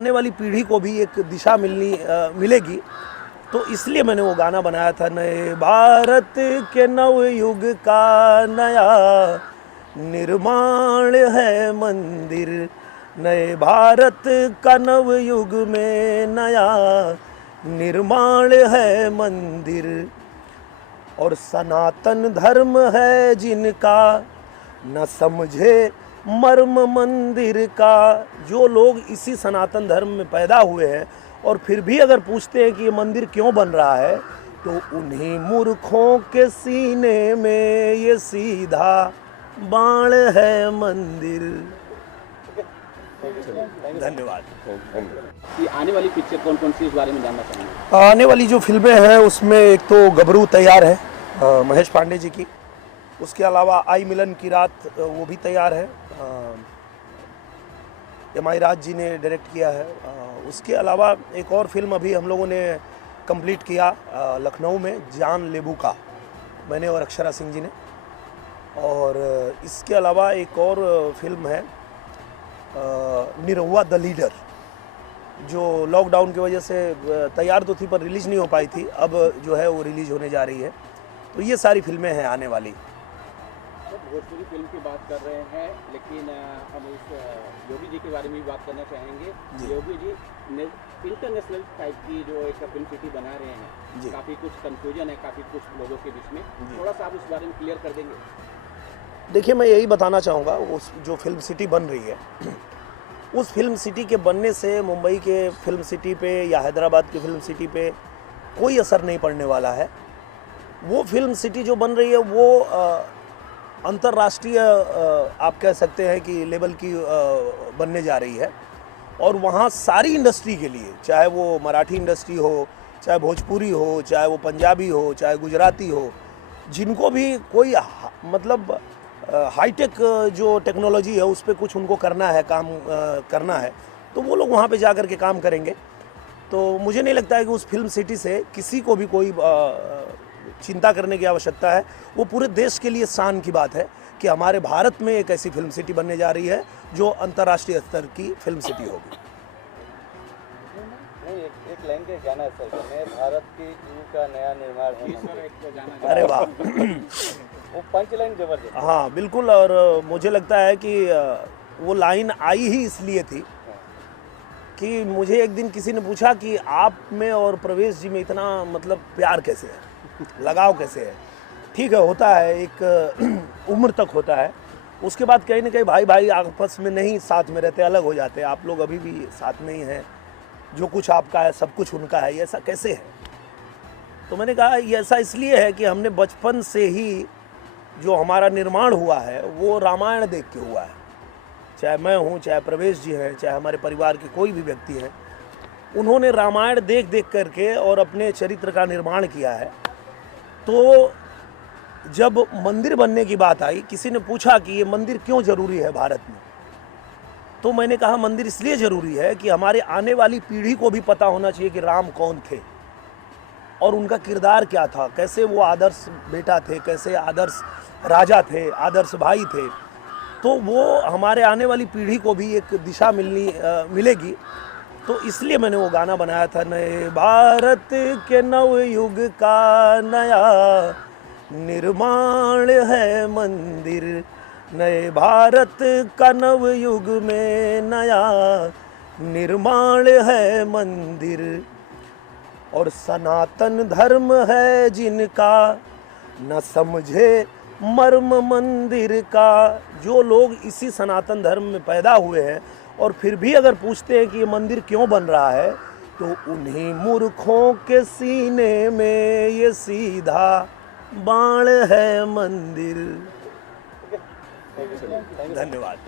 आने वाली पीढ़ी को भी एक दिशा मिलेगी, तो इसलिए मैंने वो गाना बनाया था। नए भारत के नव युग का नया निर्माण है मंदिर, नए भारत का नव युग में नया निर्माण है मंदिर, और सनातन धर्म है जिनका न समझे मर्म मंदिर का। जो लोग इसी सनातन धर्म में पैदा हुए हैं और फिर भी अगर पूछते हैं कि ये मंदिर क्यों बन रहा है, तो उन्हीं मूर्खों के सीने में ये सीधा बाण है मंदिर। धन्यवाद। कि आने वाली पिक्चर कौन कौन सी, इस बारे में जानना चाहेंगे? आने वाली जो फिल्में हैं उसमें एक तो गबरू तैयार है महेश पांडे जी की, उसके अलावा आई मिलन की रात वो भी तैयार है, एम.आई. राज जी ने डायरेक्ट किया है। उसके अलावा एक और फिल्म अभी हम लोगों ने कंप्लीट किया लखनऊ में, जान लेबू का, मैंने और अक्षरा सिंह जी ने। और इसके अलावा एक और फिल्म है निरहुआ द लीडर, जो लॉकडाउन की वजह से तैयार तो थी पर रिलीज़ नहीं हो पाई थी, अब जो है वो रिलीज़ होने जा रही है। तो ये सारी फिल्में हैं आने वाली। भोजपुरी फिल्म की बात कर रहे हैं, लेकिन हम उस योगी जी के बारे में भी बात करना चाहेंगे। योगी जी इंटरनेशनल टाइप की जो एक फिल्म सिटी बना रहे हैं, काफ़ी कुछ कंफ्यूजन है काफ़ी कुछ लोगों के बीच में, थोड़ा सा आप उस बारे में क्लियर कर देंगे? देखिए, मैं यही बताना चाहूँगा, उस जो फिल्म सिटी बन रही है उस फिल्म सिटी के बनने से मुंबई के फिल्म सिटी पे या हैदराबाद की फिल्म सिटी पे कोई असर नहीं पड़ने वाला है। वो फिल्म सिटी जो बन रही है वो अंतर्राष्ट्रीय आप कह सकते हैं कि लेवल की बनने जा रही है, और वहाँ सारी इंडस्ट्री के लिए, चाहे वो मराठी इंडस्ट्री हो, चाहे भोजपुरी हो, चाहे वो पंजाबी हो, चाहे गुजराती हो, जिनको भी कोई मतलब हाईटेक जो टेक्नोलॉजी है उस पर कुछ उनको करना है, काम करना है, तो वो लोग वहाँ पे जा कर के काम करेंगे। तो मुझे नहीं लगता है कि उस फिल्म सिटी से किसी को भी कोई चिंता करने की आवश्यकता है। वो पूरे देश के लिए शान की बात है कि हमारे भारत में एक ऐसी फिल्म सिटी बनने जा रही है जो अंतर्राष्ट्रीय स्तर की फिल्म सिटी होगी। एक लाइन के गाना है सर, नए भारत की यूं का नया निर्माण है। अरे वाह, वो पंच लाइन जबरदस्त। हाँ बिल्कुल, और मुझे लगता है कि वो लाइन आई ही इसलिए थी कि मुझे एक दिन किसी ने पूछा कि आप में और प्रवेश जी में इतना मतलब प्यार कैसे है, लगाव कैसे है। ठीक है, होता है, एक उम्र तक होता है, उसके बाद कहीं ना कहीं भाई भाई आपस में नहीं साथ में रहते, अलग हो जाते हैं। आप लोग अभी भी साथ में ही हैं, जो कुछ आपका है सब कुछ उनका है, ये ऐसा कैसे है? तो मैंने कहा ये ऐसा इसलिए है कि हमने बचपन से ही जो हमारा निर्माण हुआ है वो रामायण देख के हुआ है। चाहे मैं हूँ, चाहे प्रवेश जी हैं, चाहे हमारे परिवार के कोई भी व्यक्ति हैं, उन्होंने रामायण देख देख करके और अपने चरित्र का निर्माण किया है। तो जब मंदिर बनने की बात आई, किसी ने पूछा कि ये मंदिर क्यों ज़रूरी है भारत में, तो मैंने कहा मंदिर इसलिए ज़रूरी है कि हमारे आने वाली पीढ़ी को भी पता होना चाहिए कि राम कौन थे और उनका किरदार क्या था, कैसे वो आदर्श बेटा थे, कैसे आदर्श राजा थे, आदर्श भाई थे। तो वो हमारे आने वाली पीढ़ी को भी एक दिशा मिलेगी, तो इसलिए मैंने वो गाना बनाया था। नए भारत के नव युग का नया निर्माण है मंदिर, नए भारत का नव युग में नया निर्माण है मंदिर, और सनातन धर्म है जिनका न समझे मर्म मंदिर का। जो लोग इसी सनातन धर्म में पैदा हुए हैं और फिर भी अगर पूछते हैं कि ये मंदिर क्यों बन रहा है, तो उन्हीं मूर्खों के सीने में ये सीधा बाण है मंदिर। धन्यवाद।